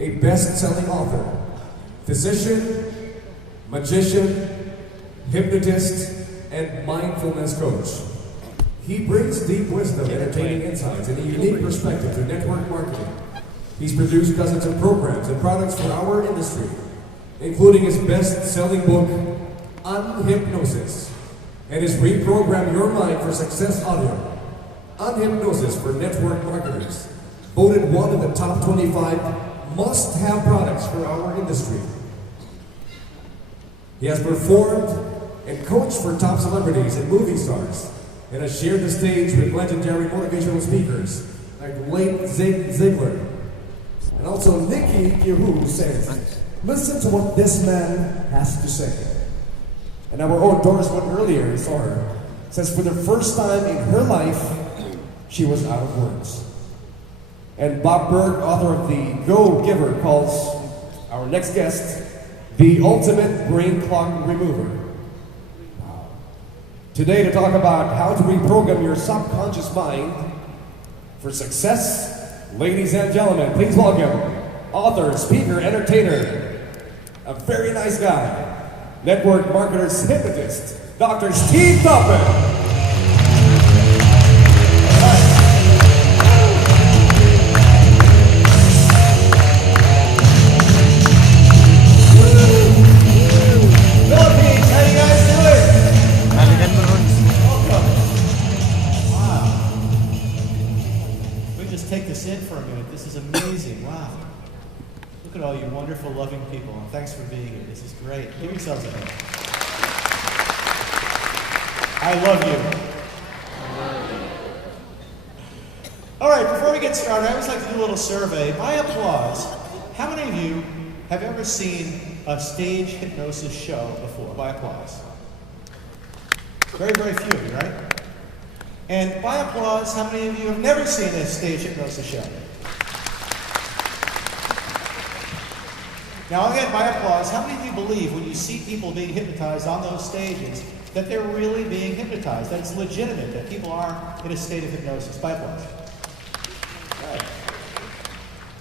a best-selling author, physician, magician, hypnotist, and mindfulness coach. He brings deep wisdom, entertaining insights, and a unique perspective to network marketing. He's produced dozens of programs and products for our industry, including his best-selling book, Unhypnosis, and his Reprogram Your Mind for Success audio. Unhypnosis for network marketers, voted one of the top 25 must-have products for our industry. He has performed and coached for top celebrities and movie stars, and has shared the stage with legendary motivational speakers like late Zig Ziglar. And also Nikki Giroux says, listen to what this man has to say. And our own Doris went earlier, saw her, says for the first time in her life, she was out of words. And Bob Berg, author of The Go-Giver, calls our next guest the ultimate brain clog remover. Today to talk about how to reprogram your subconscious mind for success, ladies and gentlemen, please welcome author, speaker, entertainer, a very nice guy, network marketer's hypnotist, Dr. Steve Taubman. Take this in for a minute. This is amazing. Wow. Look at all you wonderful, loving people. And thanks for being here. This is great. Give yourselves a hand. I love you. All right, before we get started, I always like to do a little survey. By applause, how many of you have ever seen a stage hypnosis show before? By applause. Very, very few of you, right? And by applause, how many of you have never seen a stage hypnosis show? Now again, by applause, how many of you believe when you see people being hypnotized on those stages that they're really being hypnotized, that it's legitimate, that people are in a state of hypnosis? By applause. Right.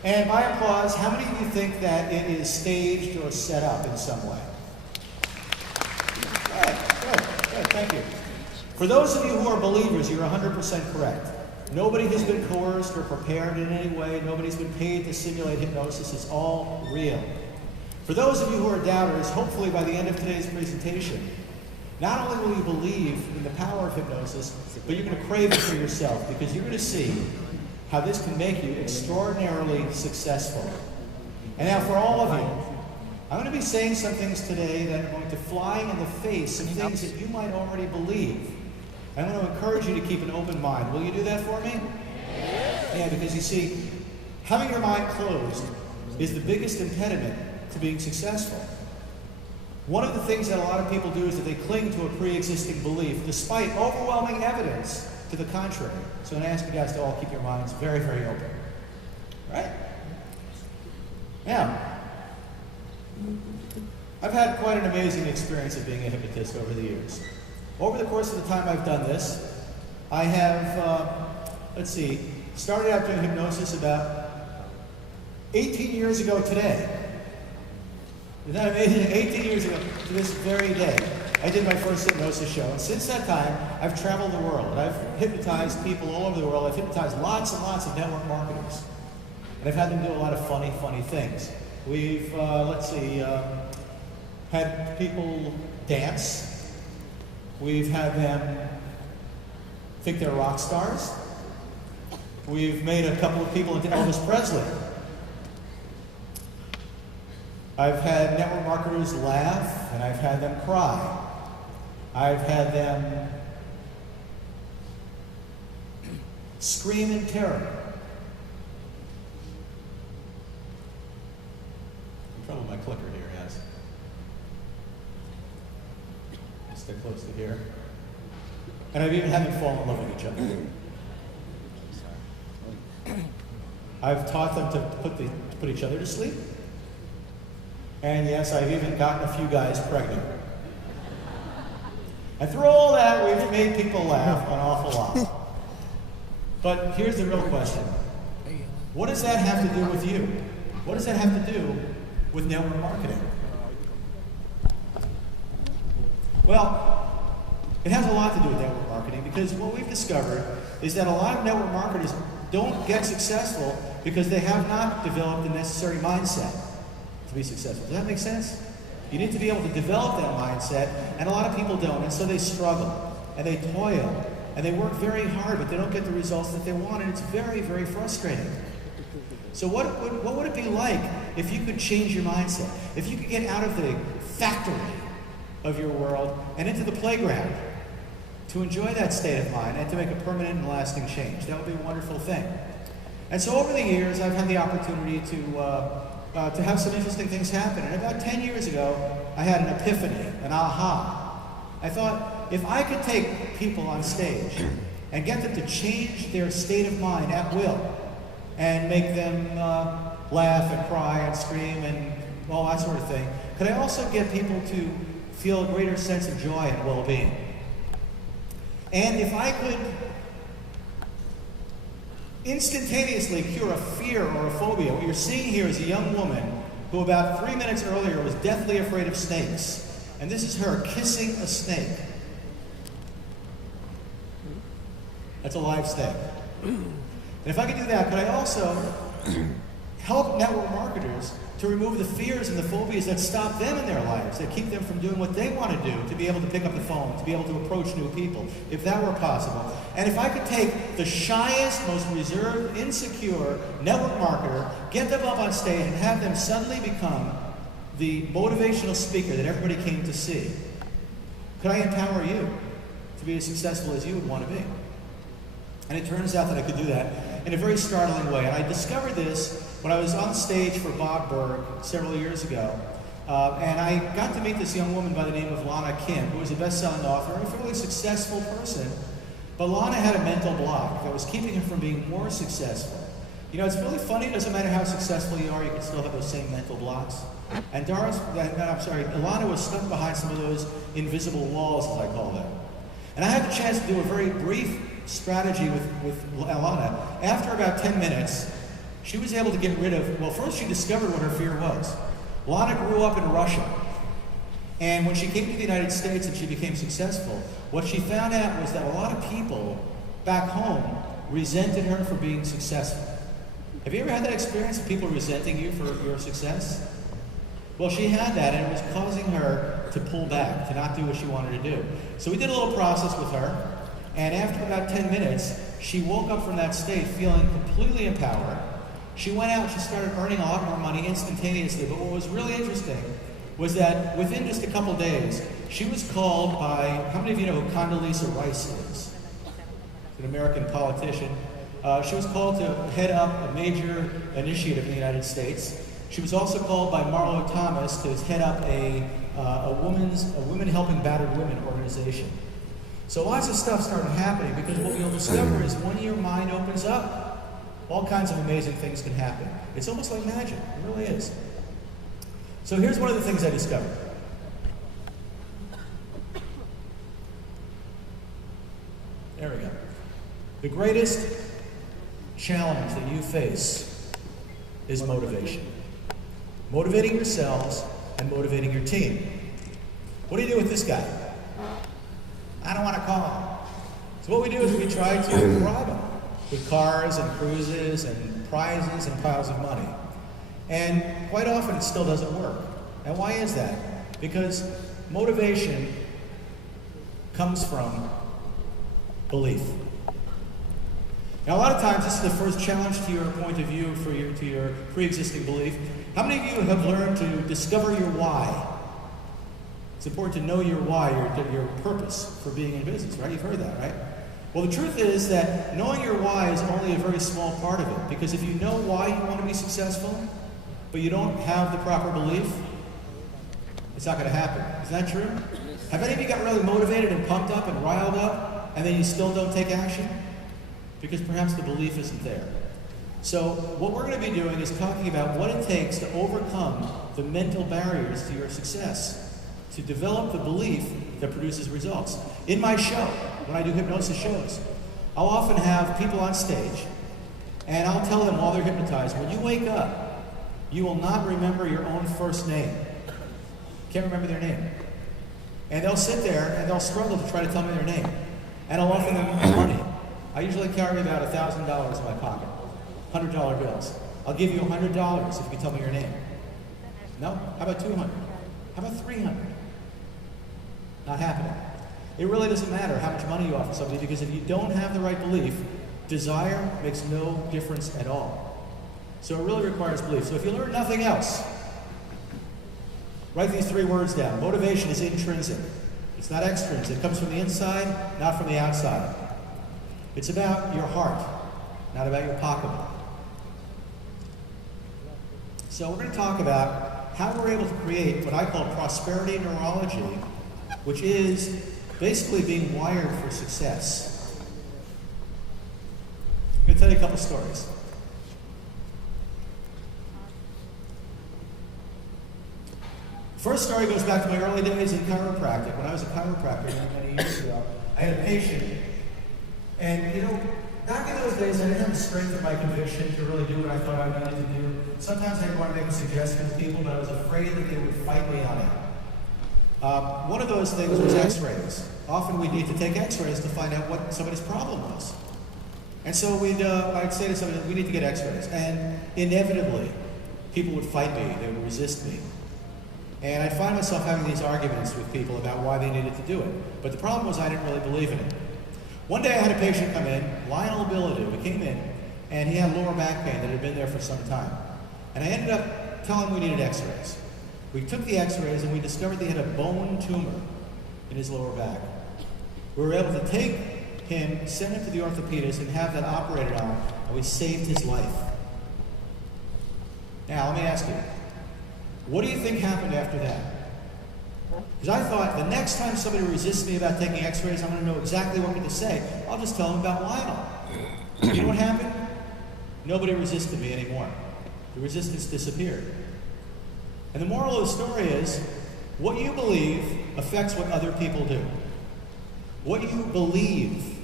And by applause, how many of you think that it is staged or set up in some way? Good, thank you. For those of you who are believers, you're 100% correct. Nobody has been coerced or prepared in any way. Nobody's been paid to simulate hypnosis. It's all real. For those of you who are doubters, hopefully by the end of today's presentation, not only will you believe in the power of hypnosis, but you're going to crave it for yourself, because you're going to see how this can make you extraordinarily successful. And now for all of you, I'm going to be saying some things today that are going to fly in the face, some things that you might already believe. I want to encourage you to keep an open mind. Will you do that for me? Yeah, because you see, having your mind closed is the biggest impediment to being successful. One of the things that a lot of people do is that they cling to a pre-existing belief despite overwhelming evidence to the contrary. So I'm going to ask you guys to all keep your minds very, very open. Right? Now, I've had quite an amazing experience of being a hypnotist over the years. Over the course of the time I've done this, I have, started out doing hypnosis about 18 years ago today. Isn't that amazing? 18 years ago to this very day, I did my first hypnosis show. And since that time, I've traveled the world. I've hypnotized people all over the world. I've hypnotized lots and lots of network marketers. And I've had them do a lot of funny, funny things. We've, had people dance. We've had them think they're rock stars. We've made a couple of people into Elvis Presley. I've had network marketers laugh, and I've had them cry. I've had them scream in terror. I'm in trouble with my clicker here, guys. Stay close to here. And I've even had them fall in love with each other. I've taught them to put each other to sleep. And yes, I've even gotten a few guys pregnant. And through all that, we've made people laugh an awful lot. But here's the real question. What does that have to do with you? What does that have to do with network marketing? Well, it has a lot to do with network marketing, because what we've discovered is that a lot of network marketers don't get successful because they have not developed the necessary mindset to be successful. Does that make sense? You need to be able to develop that mindset, and a lot of people don't, and so they struggle, and they toil, and they work very hard, but they don't get the results that they want, and it's very, very frustrating. So what would it be like if you could change your mindset? If you could get out of the factory of your world and into the playground to enjoy that state of mind and to make a permanent and lasting change? That would be a wonderful thing. And so over the years, I've had the opportunity to have some interesting things happen. And about 10 years ago, I had an epiphany, an aha. I thought, if I could take people on stage and get them to change their state of mind at will and make them laugh and cry and scream and all that sort of thing, could I also get people to feel a greater sense of joy and well-being? And if I could instantaneously cure a fear or a phobia, what you're seeing here is a young woman who about 3 minutes earlier was deathly afraid of snakes. And this is her kissing a snake. That's a live snake. And if I could do that, could I also help network marketers to remove the fears and the phobias that stop them in their lives, that keep them from doing what they want to do, to be able to pick up the phone, to be able to approach new people, if that were possible. And if I could take the shyest, most reserved, insecure network marketer, get them up on stage and have them suddenly become the motivational speaker that everybody came to see, could I empower you to be as successful as you would want to be? And it turns out that I could do that in a very startling way. And I discovered this when I was on stage for Bob Berg several years ago. And I got to meet this young woman by the name of Lana Kim, who was a best-selling author and a fairly successful person. But Lana had a mental block that was keeping her from being more successful. You know, it's really funny. It doesn't matter how successful you are, you can still have those same mental blocks. And Lana was stuck behind some of those invisible walls, as I call them. And I had the chance to do a very brief strategy with Lana. After about 10 minutes, she was able to get rid of, well, first she discovered what her fear was. Lana grew up in Russia. And when she came to the United States and she became successful, what she found out was that a lot of people back home resented her for being successful. Have you ever had that experience of people resenting you for your success? Well, she had that, and it was causing her to pull back, to not do what she wanted to do. So we did a little process with her, and after about 10 minutes, she woke up from that state feeling completely empowered. She went out and she started earning a lot more money instantaneously, but what was really interesting was that within just a couple days, she was called by, how many of you know who Condoleezza Rice is? An American politician. She was called to head up a major initiative in the United States. She was also called by Marlo Thomas to head up a Women Helping Battered Women organization. So lots of stuff started happening, because what you'll discover is when your mind opens up, all kinds of amazing things can happen. It's almost like magic. It really is. So here's one of the things I discovered. There we go. The greatest challenge that you face is motivation. Motivating yourselves and motivating your team. What do you do with this guy? I don't want to call him. So what we do is we try to bribe him with cars and cruises and prizes and piles of money. And quite often it still doesn't work. And why is that? Because motivation comes from belief. Now, a lot of times, this is the first challenge to your point of view to your pre-existing belief. How many of you have learned to discover your why? It's important to know your why, your purpose for being in business, right? You've heard that, right? Well, the truth is that knowing your why is only a very small part of it. Because if you know why you want to be successful, but you don't have the proper belief, it's not going to happen. Is that true? Have any of you got really motivated and pumped up and riled up, and then you still don't take action? Because perhaps the belief isn't there. So what we're going to be doing is talking about what it takes to overcome the mental barriers to your success, to develop the belief that produces results. In my show, when I do hypnosis shows, I'll often have people on stage, and I'll tell them while they're hypnotized, when you wake up, You will not remember your own first name. Can't remember their name. And they'll sit there and they'll struggle to try to tell me their name. And I'll offer them money. I usually carry about $1,000 in my pocket, $100 bills. I'll give you $100 if you can tell me your name. No? How about 200? How about 300? Not happening. It really doesn't matter how much money you offer somebody, because if you don't have the right belief, desire makes no difference at all. So it really requires belief. So if you learn nothing else, write these 3 words down. Motivation is intrinsic. It's not extrinsic. It comes from the inside, not from the outside. It's about your heart, not about your pocketbook. So we're going to talk about how we're able to create what I call prosperity neurology, which is basically being wired for success. I'm going to tell you a couple stories. First story goes back to my early days in chiropractic. When I was a chiropractor many years ago, I had a patient, and back in those days, I didn't have the strength of my conviction to really do what I thought I needed to do. Sometimes I'd want to make a suggestion to people, but I was afraid that they would fight me on it. One of those things was x-rays. Often we'd need to take x-rays to find out what somebody's problem was. And so I'd say to somebody, we need to get x-rays. And inevitably, people would fight me, they would resist me. And I'd find myself having these arguments with people about why they needed to do it. But the problem was I didn't really believe in it. One day I had a patient come in, Lionel Billadou. He came in, and he had lower back pain that had been there for some time. And I ended up telling him we needed x-rays. We took the x-rays, and we discovered they had a bone tumor in his lower back. We were able to take him, send him to the orthopedist, and have that operated on, and we saved his life. Now, let me ask you, what do you think happened after that? Because I thought the next time somebody resists me about taking x-rays, I'm going to know exactly what to say. I'll just tell them about Lionel. You know what happened? Nobody resisted me anymore. The resistance disappeared. And the moral of the story is, what you believe affects what other people do. What you believe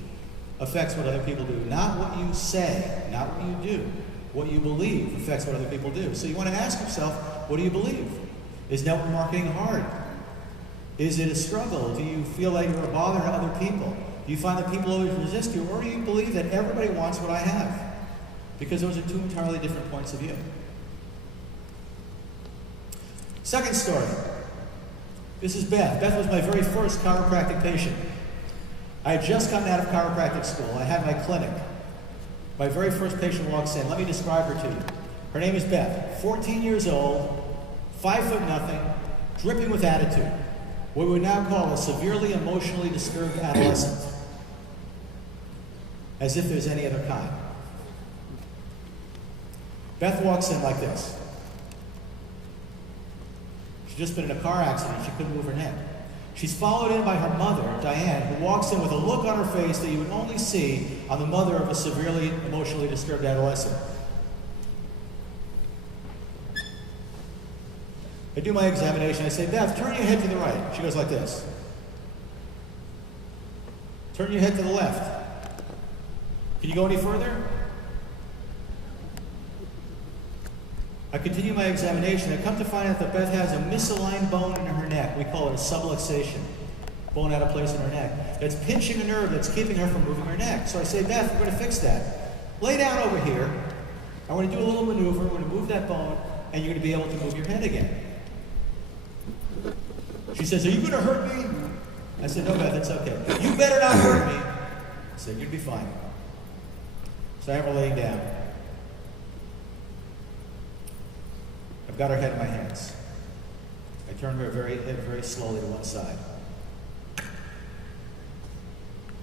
affects what other people do. Not what you say, not what you do. What you believe affects what other people do. So you want to ask yourself, what do you believe? Is network marketing hard? Is it a struggle? Do you feel like you're a bother to other people? Do you find that people always resist you? Or do you believe that everybody wants what I have? Because those are 2 entirely different points of view. Second story. This is Beth. Beth was my very first chiropractic patient. I had just gotten out of chiropractic school. I had my clinic. My very first patient walks in. Let me describe her to you. Her name is Beth, 14 years old, 5'0", dripping with attitude. What we would now call a severely emotionally disturbed adolescent. As if there's any other kind. Beth walks in like this. She'd just been in a car accident. She couldn't move her neck. She's followed in by her mother, Diane, who walks in with a look on her face that you would only see on the mother of a severely emotionally disturbed adolescent. I do my examination. I say, Beth, turn your head to the right. She goes like this. Turn your head to the left. Can you go any further? I continue my examination. I come to find out that Beth has a misaligned bone in her neck. We call it a subluxation. Bone out of place in her neck. It's pinching a nerve that's keeping her from moving her neck. So I say, Beth, we're going to fix that. Lay down over here. I want to do a little maneuver. We're going to move that bone, and you're going to be able to move your head again. She says, are you going to hurt me? I said, no, Beth, it's okay. You better not hurt me. I said, you'd be fine. So I have her laying down. I've got her head in my hands. I turn her head very slowly to one side.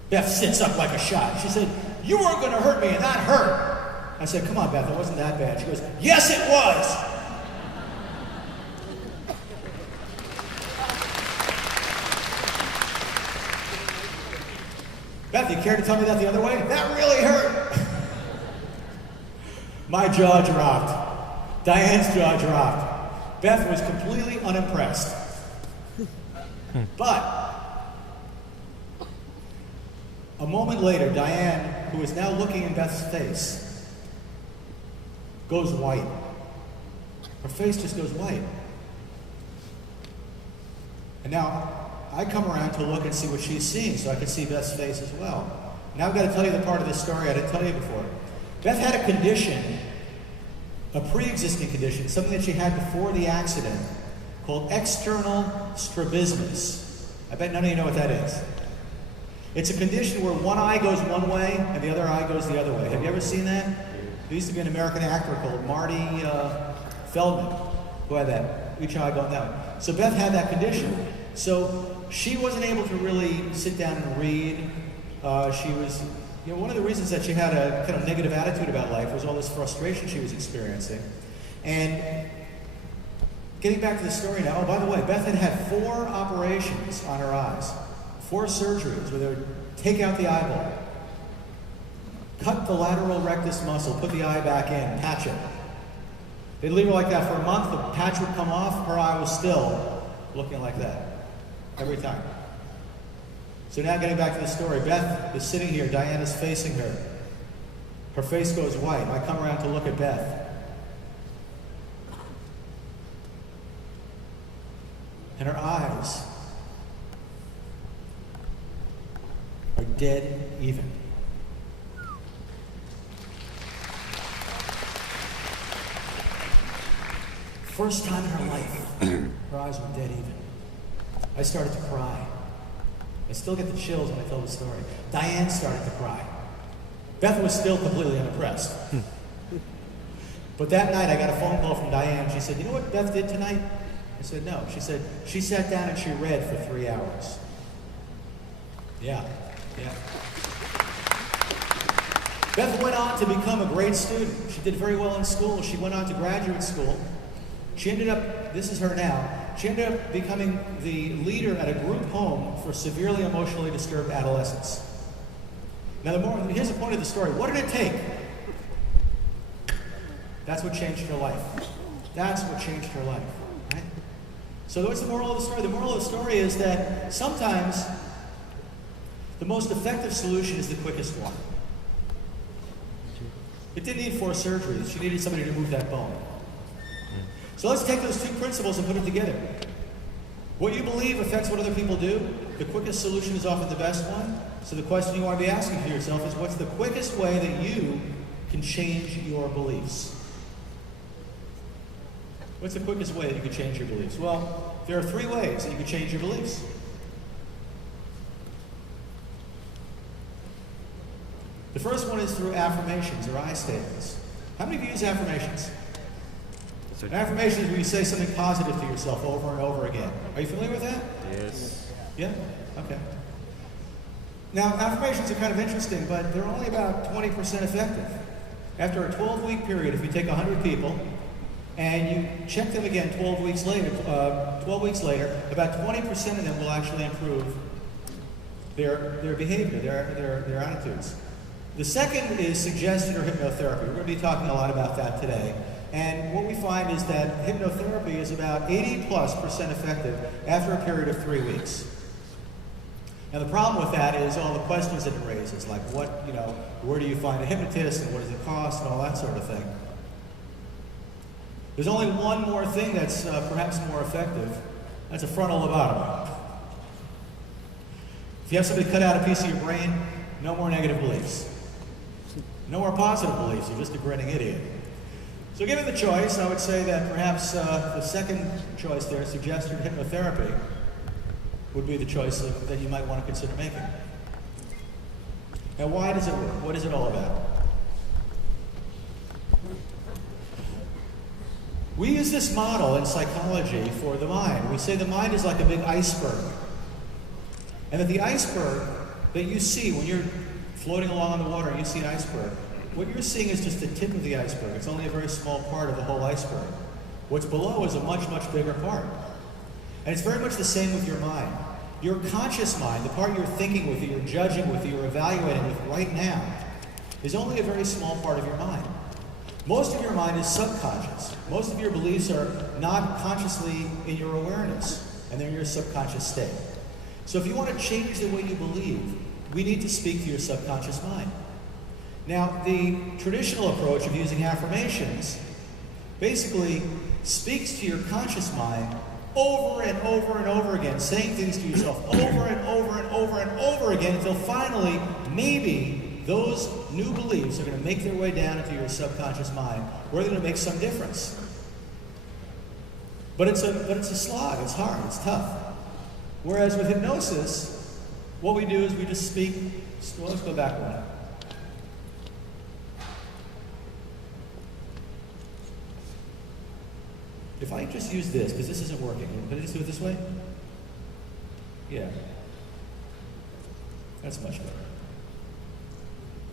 Beth sits up like a shot. She said, you weren't going to hurt me and not her. I said, come on, Beth, it wasn't that bad. She goes, yes, it was. Beth, you care to tell me that the other way? That really hurt. My jaw dropped. Diane's jaw dropped. Beth was completely unimpressed. But a moment later, Diane, who is now looking in Beth's face, goes white. Her face just goes white. And now, I come around to look and see what she's seeing, so I can see Beth's face as well. Now I've got to tell you the part of the story I didn't tell you before. Beth had a condition, a pre-existing condition, something that she had before the accident, called external strabismus. I bet none of you know what that is. It's a condition where one eye goes one way and the other eye goes the other way. Have you ever seen that? There used to be an American actor called Marty Feldman who had that, each eye going that way. So Beth had that condition. So she wasn't able to really sit down and read. She was, one of the reasons that she had a kind of negative attitude about life was all this frustration she was experiencing. And getting back to the story now, oh, by the way, Beth had had 4 operations on her eyes, 4 surgeries where they would take out the eyeball, cut the lateral rectus muscle, put the eye back in, patch it. They'd leave her like that for a month, the patch would come off, her eye was still looking like that every time. So now getting back to the story, Beth is sitting here, Diane is facing her. Her face goes white. I come around to look at Beth. And her eyes are dead even. First time in her life, her eyes were dead even. I started to cry. I still get the chills when I tell the story. Diane started to cry. Beth was still completely unimpressed. But that night I got a phone call from Diane. She said, "You know what Beth did tonight?" I said, "No." She said, "She sat down and she read for 3 hours." Yeah. Beth went on to become a great student. She did very well in school. She went on to graduate school. She ended up, this is her now, she ended up becoming the leader at a group home for severely emotionally disturbed adolescents. Now, here's the point of the story. What did it take? That's what changed her life. That's what changed her life, right? So what's the moral of the story? The moral of the story is that sometimes the most effective solution is the quickest one. It didn't need 4 surgeries. She needed somebody to move that bone. So let's take those 2 principles and put them together. What you believe affects what other people do. The quickest solution is often the best one. So the question you want to be asking for yourself is, what's the quickest way that you can change your beliefs? What's the quickest way that you can change your beliefs? Well, there are 3 ways that you can change your beliefs. The first one is through affirmations or I statements. How many of you use affirmations? An affirmation is where you say something positive to yourself over and over again. Are you familiar with that? Yes. Yeah? Okay. Now, affirmations are kind of interesting, but they're only about 20% effective. After a 12-week period, if you take 100 people and you check them again 12 weeks later, about 20% of them will actually improve their behavior, their attitudes. The second is suggestion or hypnotherapy. We're going to be talking a lot about that today. And what we find is that hypnotherapy is about 80+% effective after a period of 3 weeks. Now the problem with that is all the questions that it raises, like where do you find a hypnotist and what does it cost and all that sort of thing. There's only one more thing that's perhaps more effective. That's a frontal lobotomy. If you have somebody cut out a piece of your brain, no more negative beliefs. No more positive beliefs, you're just a grinning idiot. So given the choice, I would say that perhaps the second choice there, suggested hypnotherapy, would be the choice that you might want to consider making. Now why does it work? What is it all about? We use this model in psychology for the mind. We say the mind is like a big iceberg. And that the iceberg that you see when you're floating along on the water and you see an iceberg, what you're seeing is just the tip of the iceberg. It's only a very small part of the whole iceberg. What's below is a much, much bigger part. And it's very much the same with your mind. Your conscious mind, the part you're thinking with, that you're judging with, that you're evaluating with right now, is only a very small part of your mind. Most of your mind is subconscious. Most of your beliefs are not consciously in your awareness, and they're in your subconscious state. So if you want to change the way you believe, we need to speak to your subconscious mind. Now, the traditional approach of using affirmations basically speaks to your conscious mind over and over and over again, saying things to yourself over and over and over and over again until finally, maybe those new beliefs are going to make their way down into your subconscious mind, where they're going to make some difference. But it's a slog. It's hard. It's tough. Whereas with hypnosis, what we do is we just speak. Well, let's go back one. If I just use this, because this isn't working, can I just do it this way? Yeah. That's much better.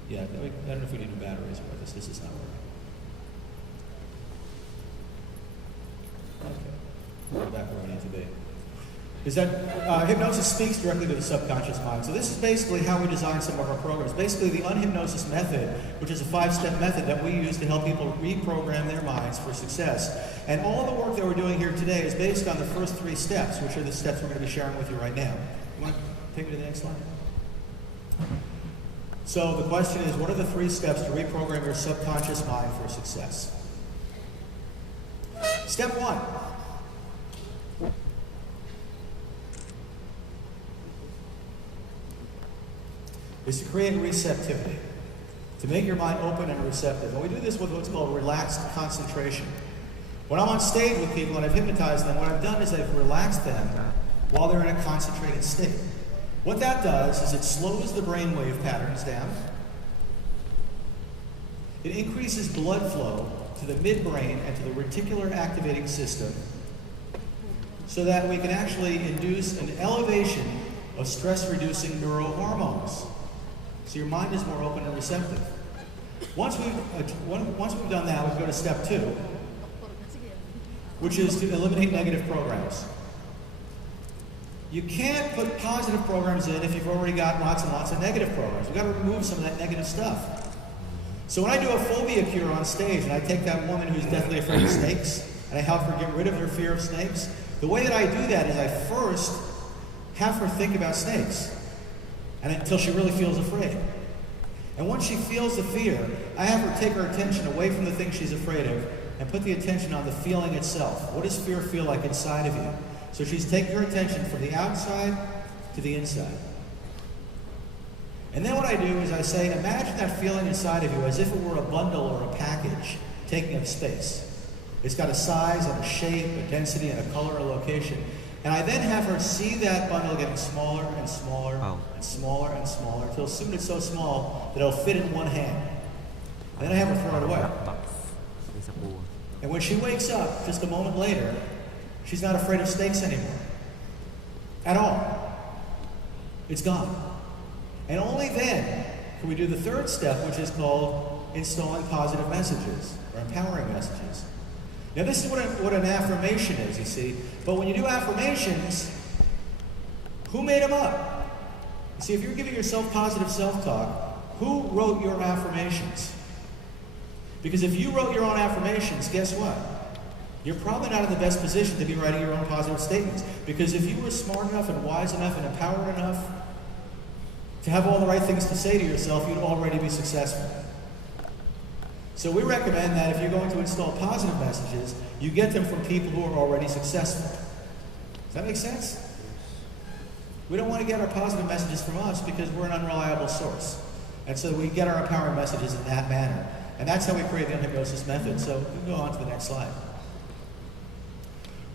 Yeah, I don't know if we need new batteries for this. This is not working. Okay. We'll go back where we need to be. Is that hypnosis speaks directly to the subconscious mind. So this is basically how we design some of our programs. Basically the unhypnosis method, which is a 5-step method that we use to help people reprogram their minds for success. And all the work that we're doing here today is based on the first 3 steps, which are the steps we're going to be sharing with you right now. You want to take me to the next slide? So the question is, what are the 3 steps to reprogram your subconscious mind for success? Step 1. Is to create receptivity, to make your mind open and receptive. And we do this with what's called relaxed concentration. When I'm on stage with people and I've hypnotized them, what I've done is I've relaxed them while they're in a concentrated state. What that does is it slows the brainwave patterns down. It increases blood flow to the midbrain and to the reticular activating system so that we can actually induce an elevation of stress-reducing neurohormones. So your mind is more open and receptive. Once we've done that, we go to step 2, which is to eliminate negative programs. You can't put positive programs in if you've already got lots and lots of negative programs. We've got to remove some of that negative stuff. So when I do a phobia cure on stage and I take that woman who's deathly afraid of snakes and I help her get rid of her fear of snakes, the way that I do that is I first have her think about snakes and until she really feels afraid. And once she feels the fear, I have her take her attention away from the thing she's afraid of and put the attention on the feeling itself. What does fear feel like inside of you? So she's taking her attention from the outside to the inside. And then what I do is I say, imagine that feeling inside of you as if it were a bundle or a package taking up space. It's got a size and a shape, a density and a color, a location. And I then have her see that bundle getting smaller and smaller and smaller and smaller until soon it's so small that it'll fit in one hand. And then I have her throw it away. And when she wakes up just a moment later, she's not afraid of snakes anymore. At all. It's gone. And only then can we do the 3rd step, which is called installing positive messages or empowering messages. Now this is what an affirmation is, you see. But when you do affirmations, who made them up? You see, if you're giving yourself positive self-talk, who wrote your affirmations? Because if you wrote your own affirmations, guess what? You're probably not in the best position to be writing your own positive statements. Because if you were smart enough and wise enough and empowered enough to have all the right things to say to yourself, you'd already be successful. So we recommend that if you're going to install positive messages, you get them from people who are already successful. Does that make sense? We don't want to get our positive messages from us because we're an unreliable source. And so we get our empowering messages in that manner. And that's how we create the hypnosis method. So we can go on to the next slide.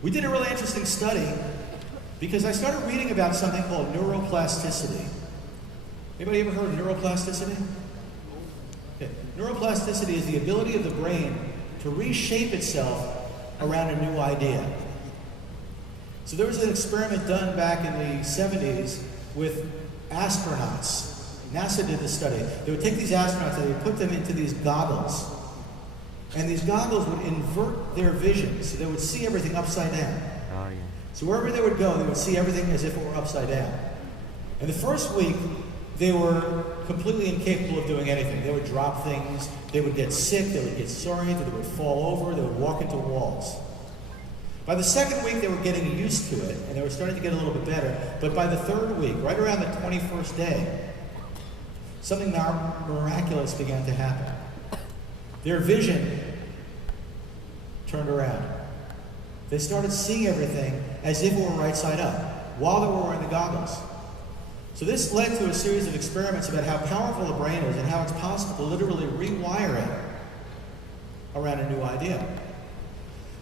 We did a really interesting study because I started reading about something called neuroplasticity. Anybody ever heard of neuroplasticity? Okay. Neuroplasticity is the ability of the brain to reshape itself around a new idea. So there was an experiment done back in the 70s with astronauts. NASA did this study. They would take these astronauts and they would put them into these goggles. And these goggles would invert their vision so they would see everything upside down. Oh, yeah. So wherever they would go, they would see everything as if it were upside down. And the first week, they were completely incapable of doing anything. They would drop things, they would get sick, they would get disoriented, they would fall over, they would walk into walls. By the 2nd week, they were getting used to it, and they were starting to get a little bit better. But by the 3rd week, right around the 21st day, something miraculous began to happen. Their vision turned around. They started seeing everything as if it were right side up while they were wearing the goggles. So this led to a series of experiments about how powerful the brain is and how it's possible to literally rewire it around a new idea.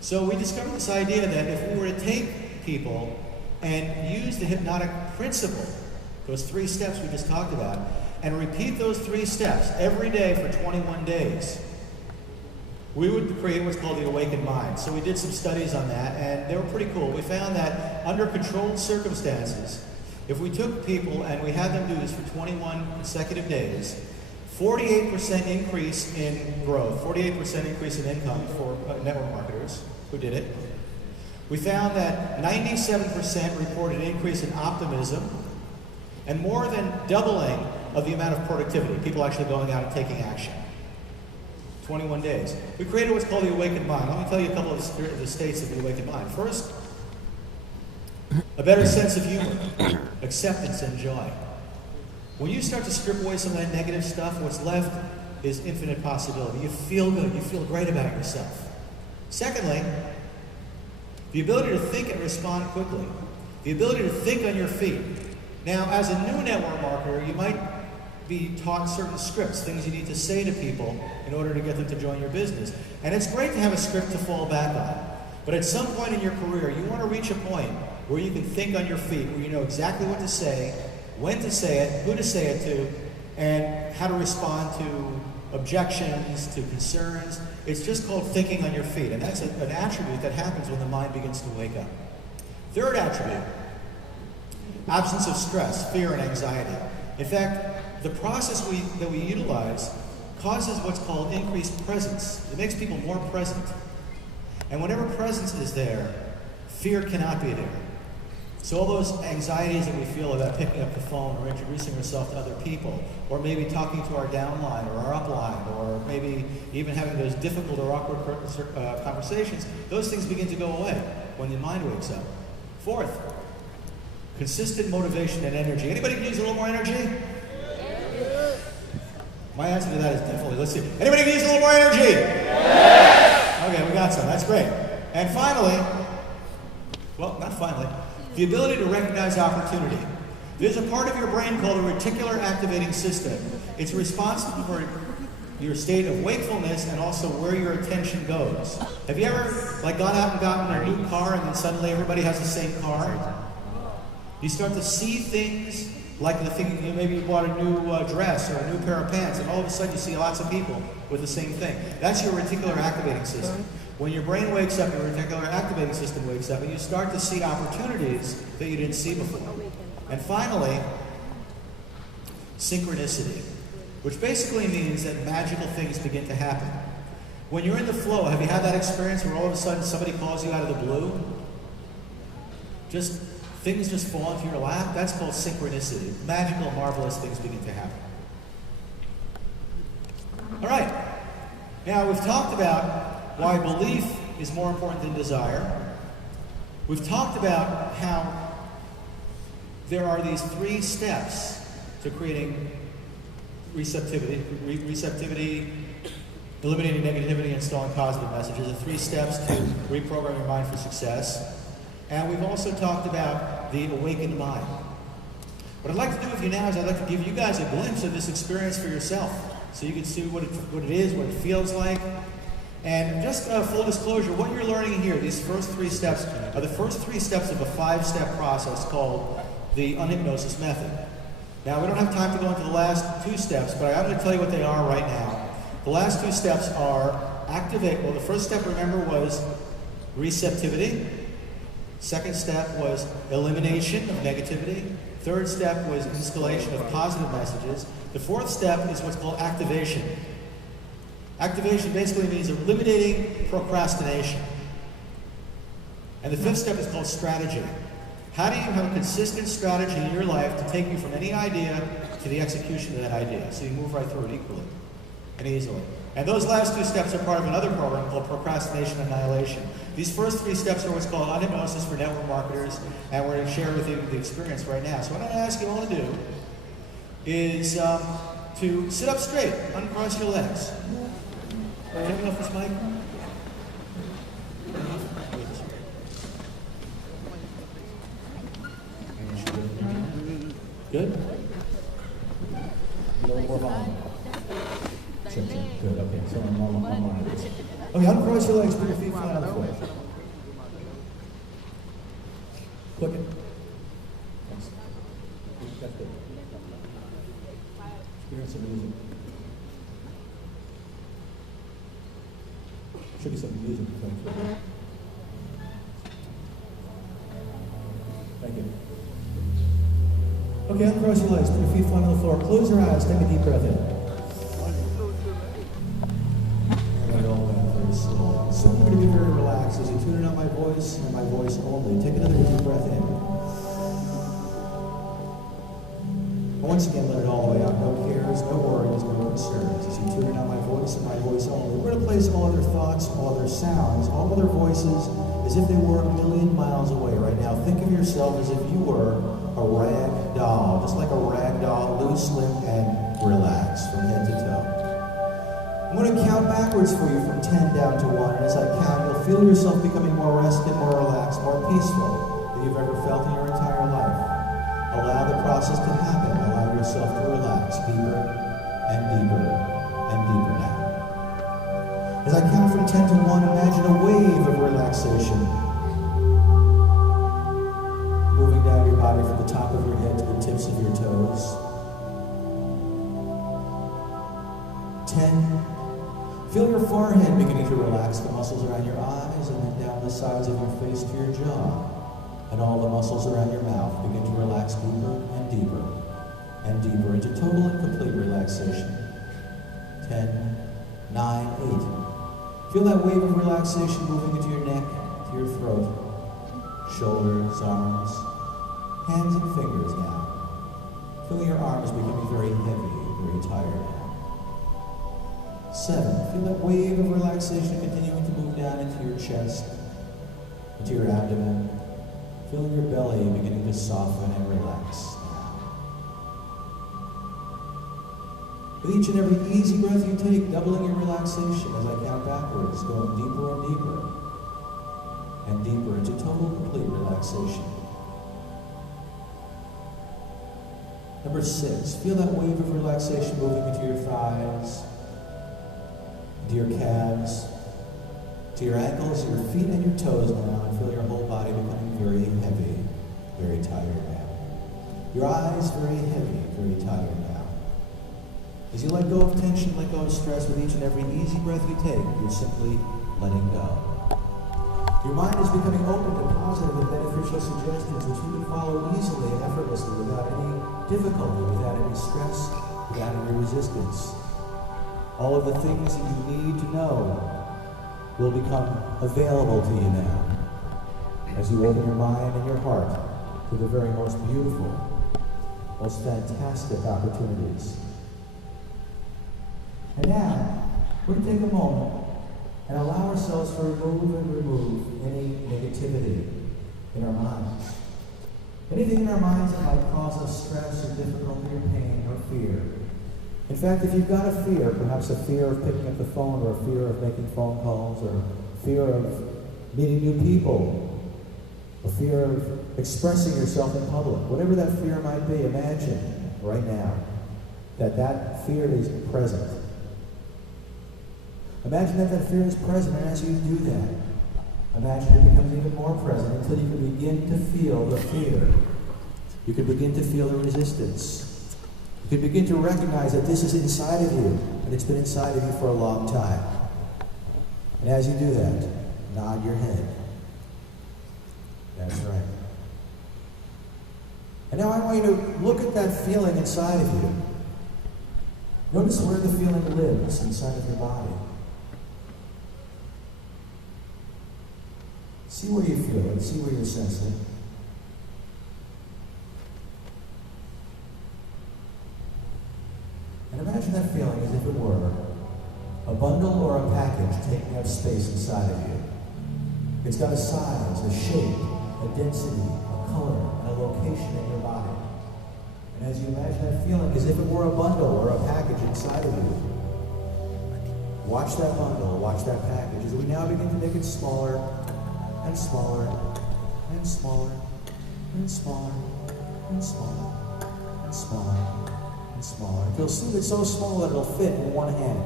So we discovered this idea that if we were to take people and use the hypnotic principle, those 3 steps we just talked about, and repeat those 3 steps every day for 21 days, we would create what's called the awakened mind. So we did some studies on that, and they were pretty cool. We found that under controlled circumstances, if we took people and we had them do this for 21 consecutive days, 48% increase in growth, 48% increase in income for network marketers who did it. We found that 97% reported an increase in optimism and more than doubling of the amount of productivity, people actually going out and taking action. 21 days. We created what's called the awakened mind. Let me tell you a couple of the states of the awakened mind. First, a better sense of humor, acceptance, and joy. When you start to strip away some of that negative stuff, what's left is infinite possibility. You feel good. You feel great about yourself. Secondly, the ability to think and respond quickly. The ability to think on your feet. Now, as a new network marketer, you might be taught certain scripts, things you need to say to people in order to get them to join your business. And it's great to have a script to fall back on. But at some point in your career, you want to reach a point where you can think on your feet, where you know exactly what to say, when to say it, who to say it to, and how to respond to objections, to concerns. It's just called thinking on your feet. And that's an attribute that happens when the mind begins to wake up. Third attribute, absence of stress, fear, and anxiety. In fact, the process that we utilize causes what's called increased presence. It makes people more present. And whenever presence is there, fear cannot be there. So all those anxieties that we feel about picking up the phone or introducing ourselves to other people, or maybe talking to our downline or our upline, or maybe even having those difficult or awkward conversations, those things begin to go away when the mind wakes up. Fourth, consistent motivation and energy. Anybody can use a little more energy? My answer to that is definitely, let's see. Anybody can use a little more energy? Yes! Okay, we got some, that's great. And finally, well, not finally, the ability to recognize opportunity. There's a part of your brain called a reticular activating system. It's responsible for your state of wakefulness and also where your attention goes. Have you ever gone out and gotten a new car and then suddenly everybody has the same car? You start to see things like the thing, maybe you bought a new dress or a new pair of pants, and all of a sudden you see lots of people with the same thing. That's your reticular activating system. When your brain wakes up, your reticular activating system wakes up, and you start to see opportunities that you didn't see before. And finally, synchronicity, which basically means that magical things begin to happen. When you're in the flow, have you had that experience where all of a sudden somebody calls you out of the blue? Things just fall into your lap? That's called synchronicity. Magical, marvelous things begin to happen. All right. Now, we've talked about why belief is more important than desire. We've talked about how there are these 3 steps to creating receptivity, eliminating negativity, installing positive messages. The 3 steps to reprogram your mind for success. And we've also talked about the awakened mind. What I'd like to do with you now is I'd like to give you guys a glimpse of this experience for yourself, so you can see what it is, what it feels like. And just full disclosure, what you're learning here, these first 3 steps, are the first 3 steps of a 5-step process called the unhypnosis method. Now, we don't have time to go into the last 2 steps, but I'm going to tell you what they are right now. The last 2 steps are activate. Well, the first step, remember, was receptivity. Second step was elimination of negativity. Third step was installation of positive messages. The 4th step is what's called activation. Activation basically means eliminating procrastination. And the 5th step is called strategy. How do you have a consistent strategy in your life to take you from any idea to the execution of that idea, so you move right through it equally and easily? And those last 2 steps are part of another program called procrastination annihilation. These first 3 steps are what's called unhypnosis for network marketers, and we're going to share with you the experience right now. So what I'm going to ask you all to do is to sit up straight, uncross your legs. Are you taking off this mic? Good? A little more volume. Check. Good, okay. So I'm on. Okay, uncross your legs, put your feet flat on the floor. Click it. Thanks. That's good. Experience some music. Should be some music. Thank you. Okay, uncross your legs, put your feet flat on the floor. Close your eyes, take a deep breath in. So I'm going to be very relaxed as you tune in on my voice and my voice only. Take another deep breath in. And once again, let it all the way out. No cares, no worries, no concerns. As you tune in on my voice and my voice only. We're going to place all other thoughts, all other sounds, all other voices as if they were a million miles away right now. Think of yourself as if you were a rag doll, just like a rag doll, loose, limp, and relaxed from head to toe. I'm going to count backwards for you from 10 down to 1, and as I count, you'll feel yourself becoming more rested, more relaxed, more peaceful than you've ever felt in your entire life. Allow the process to happen. Allow yourself to relax deeper and deeper and deeper now. As I count from 10 to 1, imagine a wave of relaxation moving down your body from the top of your head to the tips of your toes. 10. Feel your forehead beginning to relax, the muscles around your eyes, and then down the sides of your face to your jaw. And all the muscles around your mouth begin to relax deeper and deeper and deeper into total and complete relaxation. 10, 9, 8. Feel that wave of relaxation moving into your neck, to your throat, shoulders, arms, hands and fingers now. Feeling your arms becoming very heavy, very tired now. 7. Feel that wave of relaxation continuing to move down into your chest, into your abdomen. Feeling your belly beginning to soften and relax now. With each and every easy breath you take, doubling your relaxation as I count backwards, going deeper and deeper and deeper into total, complete relaxation. Number 6, feel that wave of relaxation moving into your thighs, to your calves, to your ankles, your feet, and your toes now, and feel your whole body becoming very heavy, very tired now. Your eyes very heavy, very tired now. As you let go of tension, let go of stress, with each and every easy breath you take, you're simply letting go. Your mind is becoming open to positive and beneficial suggestions which you can follow easily and effortlessly without any difficulty, without any stress, without any resistance. All of the things that you need to know will become available to you now as you open your mind and your heart to the very most beautiful, most fantastic opportunities. And now, we're going to take a moment and allow ourselves to remove any negativity in our minds. Anything in our minds that might cause us stress or difficulty or pain or fear. In fact, if you've got a fear, perhaps a fear of picking up the phone, or a fear of making phone calls, or fear of meeting new people, a fear of expressing yourself in public, whatever that fear might be, imagine right now that that fear is present. Imagine that that fear is present, and as you do that, imagine it becomes even more present until you can begin to feel the fear. You can begin to feel the resistance. You can begin to recognize that this is inside of you, and it's been inside of you for a long time. And as you do that, nod your head. That's right. And now I want you to look at that feeling inside of you. Notice where the feeling lives inside of your body. See where you feel it, see where you're sensing it. And imagine that feeling as if it were a bundle or a package taking up space inside of you. It's got a size, a shape, a density, a color, and a location in your body. And as you imagine that feeling as if it were a bundle or a package inside of you, watch that bundle, watch that package as we now begin to make it smaller and smaller and smaller and smaller and smaller and and smaller and smaller. You'll see it's so small that it'll fit in one hand.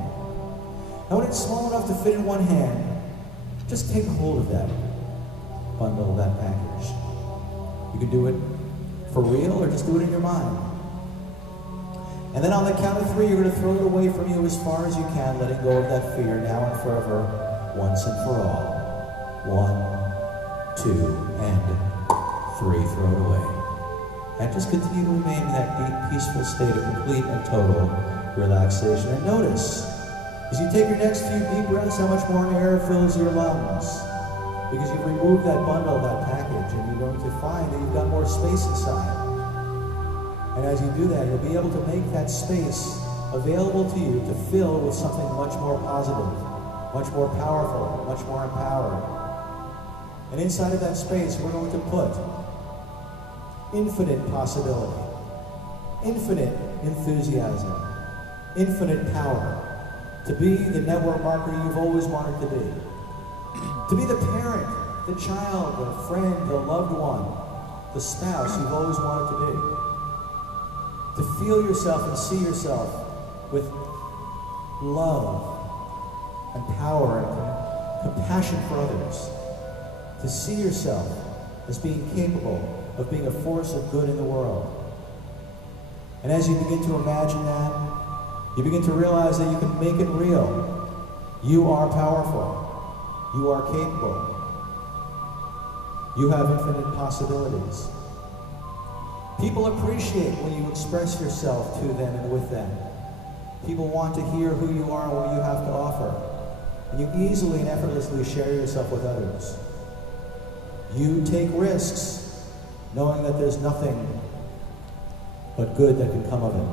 Now when it's small enough to fit in one hand, just take a hold of that bundle, that package. You can do it for real or just do it in your mind. And then on the count of 3, you're going to throw it away from you as far as you can, letting go of that fear now and forever, once and for all. 1, 2, and 3, throw it away. And just continue to remain in that deep, peaceful state of complete and total relaxation. And notice, as you take your next few deep breaths, how much more air fills your lungs. Because you've removed that bundle, that package, and you're going to find that you've got more space inside. And as you do that, you'll be able to make that space available to you to fill with something much more positive, much more powerful, much more empowered. And inside of that space, we're going to put infinite possibility, infinite enthusiasm, infinite power to be the network marketer you've always wanted to be. To be the parent, the child, the friend, the loved one, the spouse you've always wanted to be. To feel yourself and see yourself with love and power and compassion for others. To see yourself as being capable of being a force of good in the world. And as you begin to imagine that, you begin to realize that you can make it real. You are powerful. You are capable. You have infinite possibilities. People appreciate when you express yourself to them and with them. People want to hear who you are and what you have to offer. And you easily and effortlessly share yourself with others. You take risks, knowing that there's nothing but good that can come of it.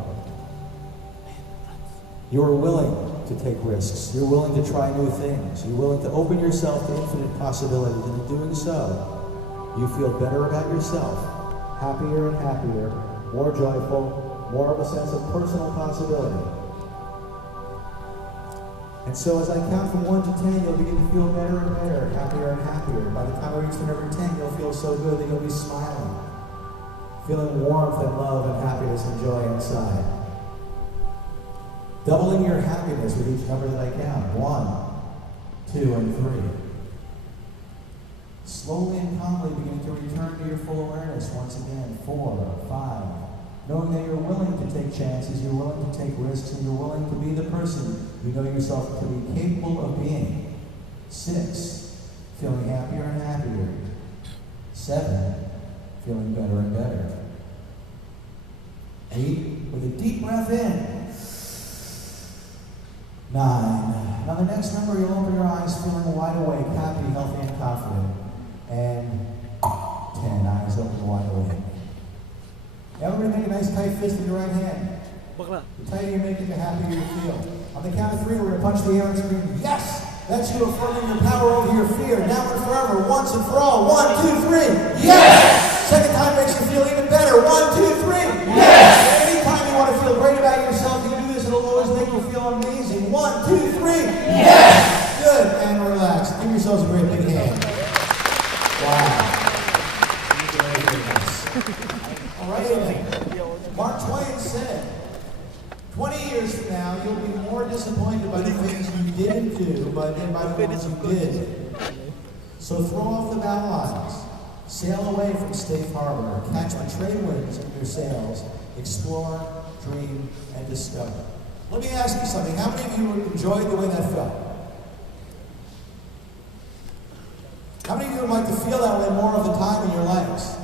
You're willing to take risks. You're willing to try new things. You're willing to open yourself to infinite possibilities. And in doing so, you feel better about yourself, happier and happier, more joyful, more of a sense of personal possibility. And so as I count from 1 to 10, you'll begin to feel better and better, happier and happier. By the time I reach the number 10, you'll feel so good that you'll be smiling, feeling warmth and love and happiness and joy inside. Doubling your happiness with each number that I count. 1, 2, and 3. Slowly and calmly beginning to return to your full awareness once again. 4, 5. Knowing that you're willing to take chances, you're willing to take risks, and you're willing to be the person you know yourself to be capable of being. 6. Feeling happier and happier. 7. Feeling better and better. 8. With a deep breath in. 9. Now the next number, you'll open your eyes feeling wide awake, happy, healthy, and confident. And 10. Eyes open wide awake. Everybody make a nice tight fist in your right hand. The tighter you make it, the happier you feel. On the count of 3, we're going to punch the air and scream, yes! That's you affirming your power over your fear, now and forever, once and for all. 1, 2, 3, yes! Second time makes you feel even better. 1, 2, 3, yes! Anytime you want to feel great about yourself, you can do this. It'll always make you feel amazing. 1, 2, 3, yes! Good, and relax. Give yourselves a great big hand. Wow. All right, Mark Twain said, 20 years from now, you'll be more disappointed by the things you didn't do than by the ones you did. So throw off the battle lines, sail away from safe harbor, catch the trade winds in your sails, explore, dream, and discover. Let me ask you something. How many of you enjoyed the way that felt? How many of you would like to feel that way more of the time in your lives?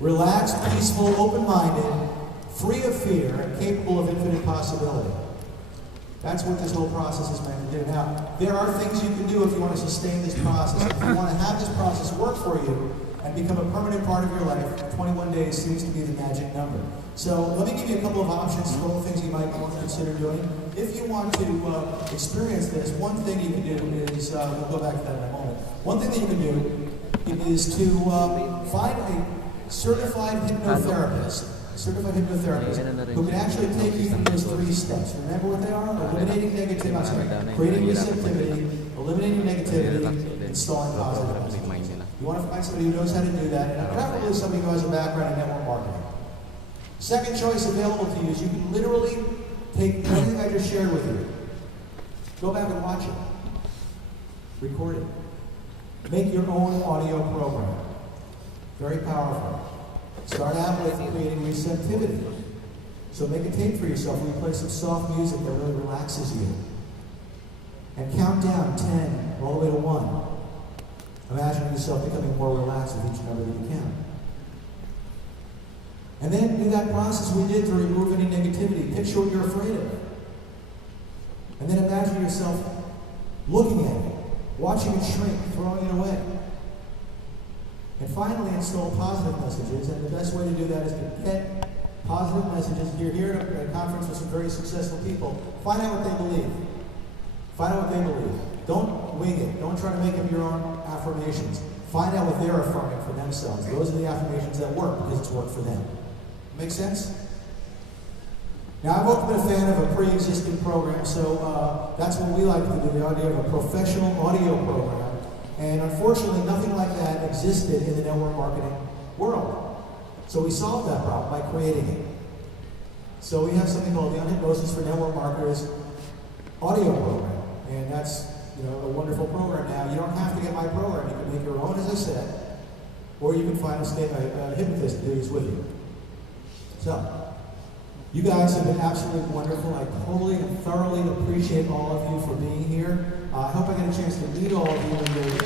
Relaxed, peaceful, open-minded, free of fear, and capable of infinite possibility. That's what this whole process is meant to do. Now, there are things you can do if you want to sustain this process. If you want to have this process work for you and become a permanent part of your life, 21 days seems to be the magic number. So let me give you a couple of options, a couple of things you might want to consider doing. If you want to experience this, one thing you can do is, we'll go back to that in a moment. One thing that you can do is to find a certified hypnotherapist who can actually take you through those 3 steps. Remember what they are? Eliminating negativity, creating receptivity, eliminating negativity, installing positive messages. You want to find somebody who knows how to do that, and preferably somebody who has a background in network marketing. Second choice available to you is you can literally take anything I just shared with you. Go back and watch it. Record it. Make your own audio program. Very powerful. Start out with creating receptivity. So make a tape for yourself where you play some soft music that really relaxes you. And count down 10 all the way to 1. Imagine yourself becoming more relaxed with each number that you count. And then do that process we did to remove any negativity. Picture what you're afraid of. And then imagine yourself looking at it, watching it shrink, throwing it away. And finally install positive messages, and the best way to do that is to get positive messages. You're here at a conference with some very successful people. Find out what they believe. Find out what they believe. Don't wing it. Don't try to make up your own affirmations. Find out what they're affirming for themselves. Those are the affirmations that work because it's worked for them. Make sense? Now, I've always been a fan of a pre-existing program, so that's what we like to do, the idea of a professional audio program. And unfortunately, nothing like that existed in the network marketing world. So we solved that problem by creating it. So we have something called the Hypnosis for Network Marketers audio program. And that's a wonderful program now. You don't have to get my program. You can make your own, as I said, or you can find a hypnotist to do this with you. So, you guys have been absolutely wonderful. I totally and thoroughly appreciate all of you for being here. I hope I get a chance to meet all of you when you're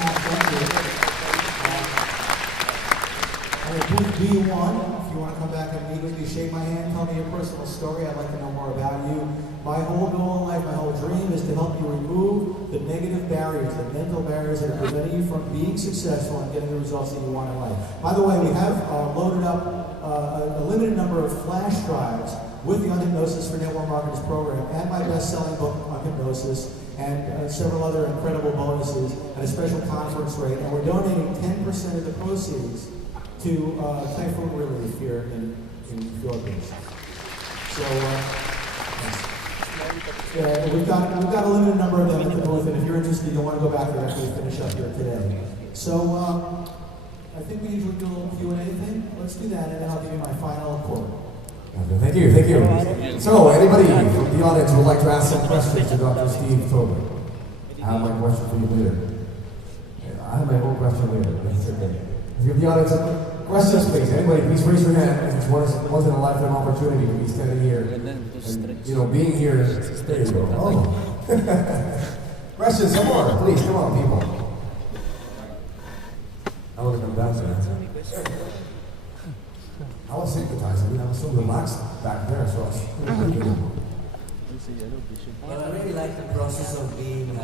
half here. Booth B1, if you want to come back and meet with me, shake my hand, tell me your personal story. I'd like to know more about you. My whole goal in life, my whole dream is to help you remove the negative barriers, the mental barriers that are preventing you from being successful and getting the results that you want in life. By the way, we have loaded up a limited number of flash drives with the Hypnosis for Network Marketers program and my best-selling book on hypnosis and several other incredible bonuses at a special conference rate. And we're donating 10% of the proceeds to typhoon relief here in the Philippines. So we've got a limited number of them at the booth, and if you're interested, you'll want to go back there after we finish up here today. So I think we usually do a little Q&A thing. Let's do that, and then I'll give you my final quote. Thank you. So, anybody from the audience would like to ask some questions to Dr. Steve Taubman? I have my question for you later. I have my own question later. That's okay. If you have the audience, questions, please. Anybody, please raise your hand. This wasn't a lifetime opportunity to be standing here. And, being here. There you go. Oh. Questions, some more. Please, come on, people. I would have come down to I was hypnotized. I was so relaxed back there, so I was Well, I really like the process of being,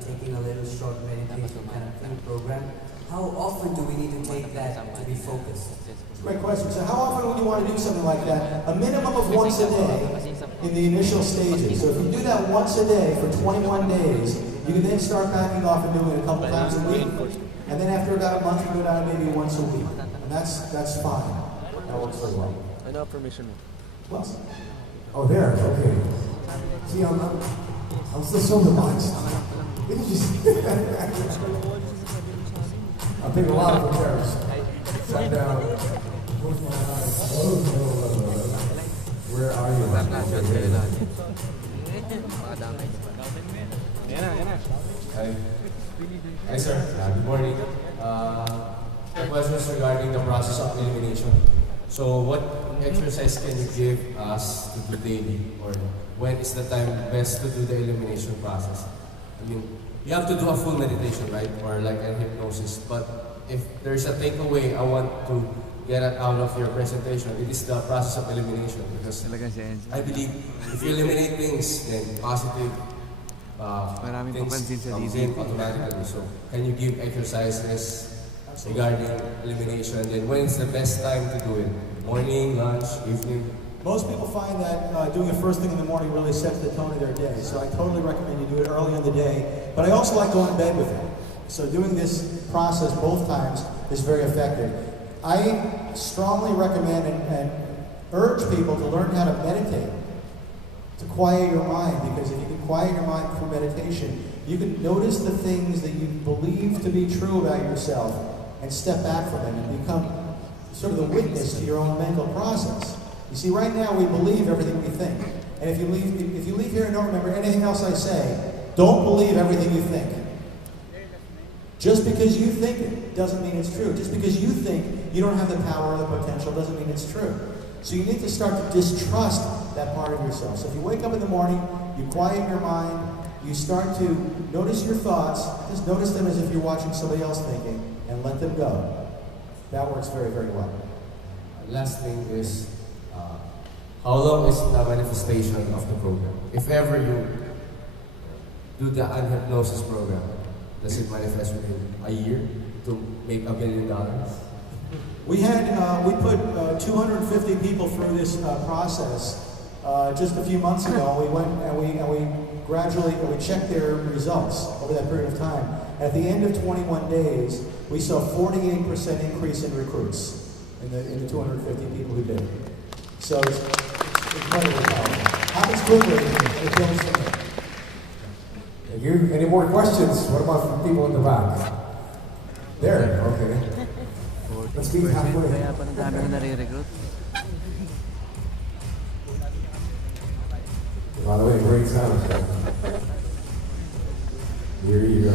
taking a little short meditation kind of thing program. How often do we need to take that to be focused? It's a great question. So how often would you want to do something like that? A minimum of once a day in the initial stages. So if you do that once a day for 21 days, you can then start backing off and doing it a couple times a week. And then after about a month, you go down to maybe once a week. And that's fine. That works very well. I know permission. Plus. Oh, there. Okay. See, I'm still so relaxed. Didn't you see? I'm taking a lot of chairs. Sat down. Where are you? Hi. Hi, sir. Good morning. The question is regarding the process of elimination. So, what exercise can you give us to do daily, or when is the time best to do the elimination process? I mean, you have to do a full meditation, right, or like a hypnosis. But if there's a takeaway I want to get out of your presentation, it is the process of elimination. Because I believe if you eliminate things, then positive things comes in automatically. So, can you give exercises regarding elimination, and when is the best time to do it? Morning, lunch, evening? Most people find that doing it first thing in the morning really sets the tone of their day. So I totally recommend you do it early in the day. But I also like going to bed with it. So doing this process both times is very effective. I strongly recommend and urge people to learn how to meditate, to quiet your mind, because if you can quiet your mind through meditation, you can notice the things that you believe to be true about yourself and step back from them and become sort of the witness to your own mental process. You see, right now we believe everything we think. And if you leave here and don't remember anything else I say, don't believe everything you think. Just because you think it doesn't mean it's true. Just because you think you don't have the power or the potential doesn't mean it's true. So you need to start to distrust that part of yourself. So if you wake up in the morning, you quiet your mind, you start to notice your thoughts, just notice them as if you're watching somebody else thinking, and let them go. That works very, very well. Last thing is, how long is the manifestation of the program? If ever you do the unhypnosis program, does it manifest within a year to make $1 billion? We put 250 people through this process just a few months ago. We went and we gradually checked their results over that period of time. At the end of 21 days, we saw 48% increase in recruits in the 250 people who did it. So it's incredibly powerful. Happens quickly, it builds from there. Thank you. Any more questions? What about from people in the back? There, okay. Let's meet halfway. Kaya pa ng dami na nare-recruit. By the way, great sound. Here you go.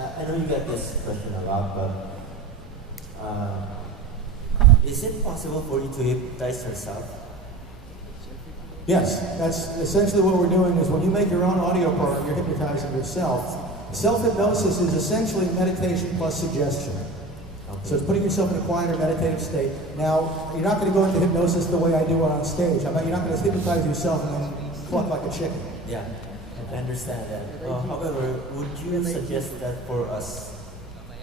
I know you get this question a lot, but is it possible for you to hypnotize yourself? Yes, that's essentially what we're doing is when you make your own audio program, you're hypnotizing yourself. Self-hypnosis is essentially meditation plus suggestion. So it's putting yourself in a quieter meditative state. Now, you're not going to go into hypnosis the way I do it on stage. You're not going to hypnotize yourself and then cluck like a chicken. Yeah, I understand that. However, would you suggest that for us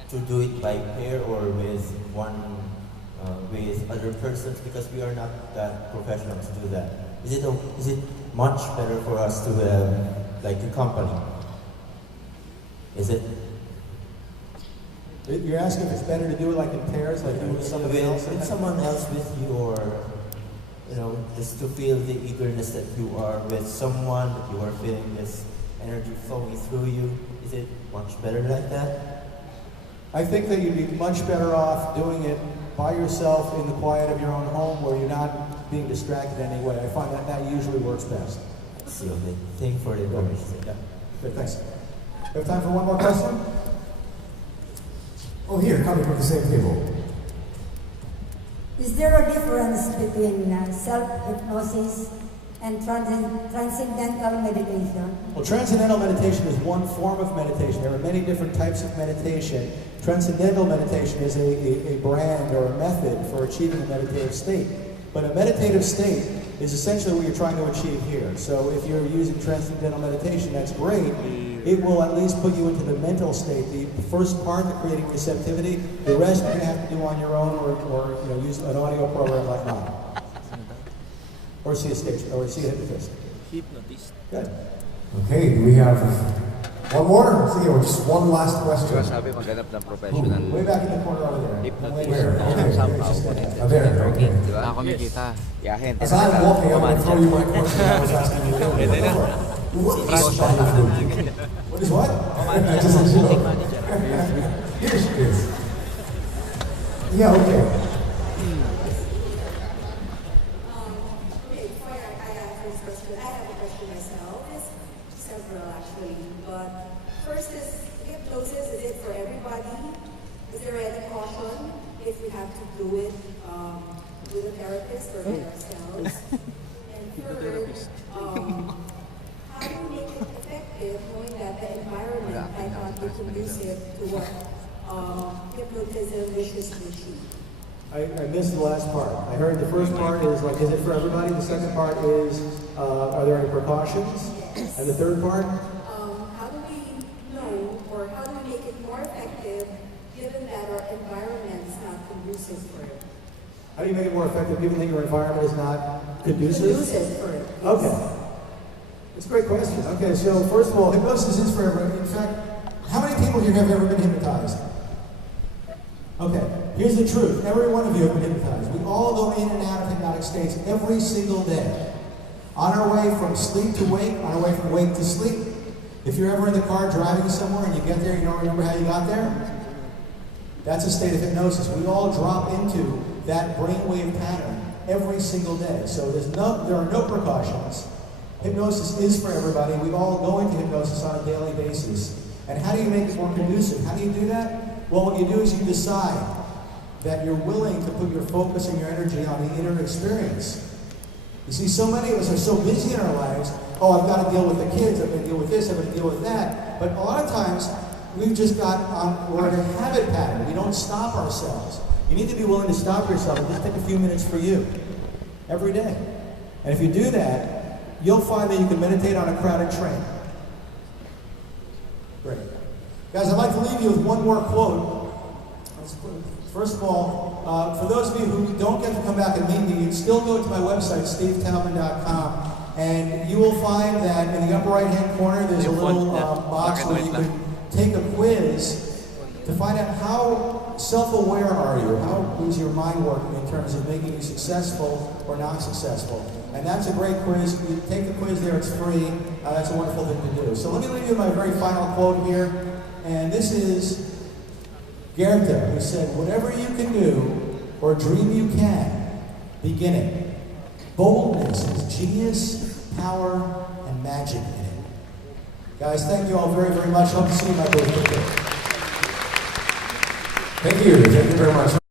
to do it by pair or with other persons, because we are not that professional to do that? Is it much better for us to have like a company? Is it? You're asking if it's better to do it like in pairs, like do it with somebody else? With someone else with you, or just to feel the eagerness that you are with someone, that you are feeling this energy flowing through you. Is it much better like that? I think that you'd be much better off doing it by yourself in the quiet of your own home where you're not being distracted anyway. I find that usually works best. So, thank you for the information. Yeah. Good, thanks. We have time for one more question? Oh, here, coming from the same table. Is there a difference between self-hypnosis and transcendental meditation? Well, transcendental meditation is one form of meditation. There are many different types of meditation. Transcendental meditation is a brand or a method for achieving a meditative state. But a meditative state is essentially what you're trying to achieve here. So if you're using transcendental meditation, that's great. It will at least put you into the mental state. The first part, the creating receptivity, the rest you're going to have to do on your own or use an audio program like mine. Or see a stage, or see a hypnotist. Hypnotist. Good. Okay, do we have one more? Sige, just one last question. Sabi maghanap ng professional. Way back in the corner over there. Hypnotist. Where? Okay. Somehow. There, okay. Diba? Kumikita. As I'm walking, I'm going to throw you my question I was asking you. What is food? What is what? Just a joke. Here she is. Yeah, okay. Before I answer this question, I have a question myself. It's several actually, but first is hypnosis. Is it for everybody? Is there any caution if we have to do it with a therapist or by ourselves? And third, how do we make it effective knowing that the environment might not be conducive to what hypnotism wishes to achieve? I missed the last part. I heard the first part is like, is it for everybody? The second part is, are there any precautions? Yes. And the third part? How do we know, or how do we make it more effective given that our environment is not conducive for it? How do you make it more effective given that your environment is not conducive? Conducive for it. Okay. That's a great question. Okay, so first of all, hypnosis is for everyone. In fact, how many people here have ever been hypnotized? Okay, here's the truth. Every one of you have been hypnotized. We all go in and out of hypnotic states every single day. On our way from sleep to wake, on our way from wake to sleep. If you're ever in the car driving somewhere and you get there, you don't remember how you got there? That's a state of hypnosis. We all drop into that brainwave pattern every single day. So there are no precautions. Hypnosis is for everybody. We all go into hypnosis on a daily basis. And how do you make it more conducive? How do you do that? Well, what you do is you decide that you're willing to put your focus and your energy on the inner experience. You see, so many of us are so busy in our lives. Oh, I've got to deal with the kids, I've got to deal with this, I've got to deal with that. But a lot of times, we've just we're in a habit pattern. We don't stop ourselves. You need to be willing to stop yourself and just take a few minutes for you every day. And if you do that, you'll find that you can meditate on a crowded train. Great. Guys, I'd like to leave you with one more quote. First of all, for those of you who don't get to come back and meet me, you can still go to my website, SteveTaubman.com, and you will find that in the upper right-hand corner, there's a little box where you can take a quiz to find out how self-aware are you, how is your mind working in terms of making you successful or not successful. And that's a great quiz. You take the quiz there, it's free. That's a wonderful thing to do. So let me leave you with my very final quote here, and this is Goethe, who said, "Whatever you can do or dream you can, begin it. Boldness has genius, power, and magic in it." Guys, thank you all very, very much. Hope to see you in my booth. Thank you very much.